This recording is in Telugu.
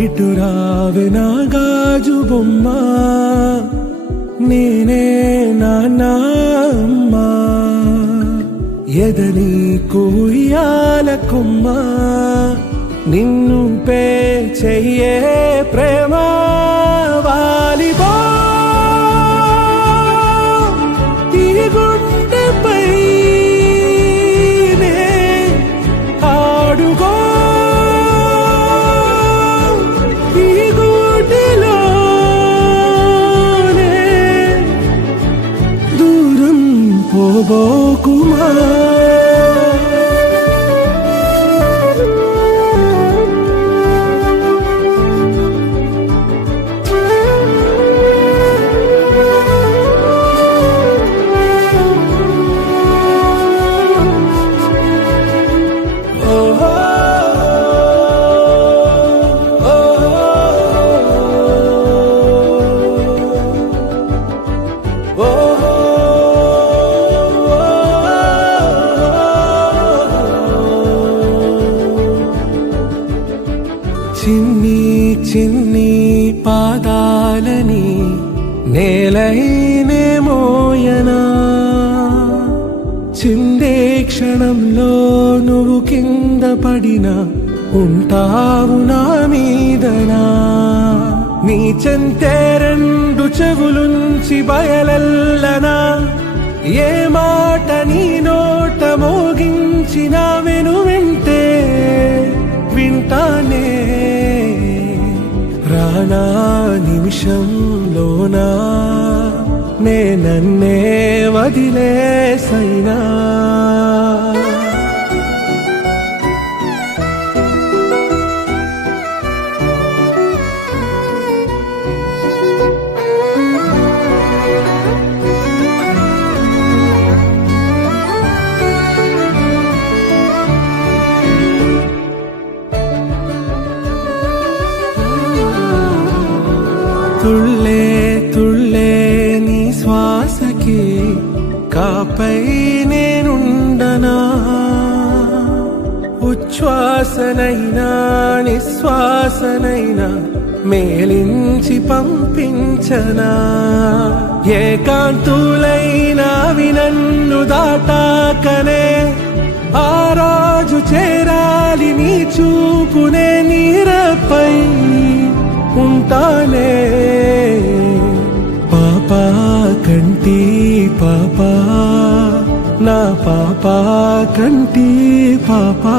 ఇటు రావే నా గాజు బొమ్మ, నేనే నాన్నమ్మ. ఎదని కుయ్యాల కొమ్మ, నిన్ను పే చెయ్యే ప్రేమ వాలిబో. ఈ గుండెపై నే ఆడుగో, ఈ గుడిలోనే దూరం పోబోకుమా. చిన్ని చిన్ని పాదాలని నేలైనే మోయనా, చిందే క్షణంలో నువ్వు కింద పడినా ఉంటావు నా మీదనా. నీ చెంతే రెండు చెవులుంచి బయలెల్లనా, ఏ మాట నీ నోట మోగించిన వెను వింటే వింటానే. రానా నిమిషంలోనా నే నన్నే వదిలేసైనా. తుళ్ళే తుళ్ళే నీ శ్వాసకి కాపై నేనుండనా, ఉచ్ఛ్వాసనైనా నిశ్వాసనైనా మేలించి పంపించనా. ఏకాంతులైనా వినన్ను దాటాకనే ఆ రాజు చేరాలి నీ చూపునే నీరపై ఉంటానే. పాపా కంటి పాపా, నా పాపా కంటి పాపా.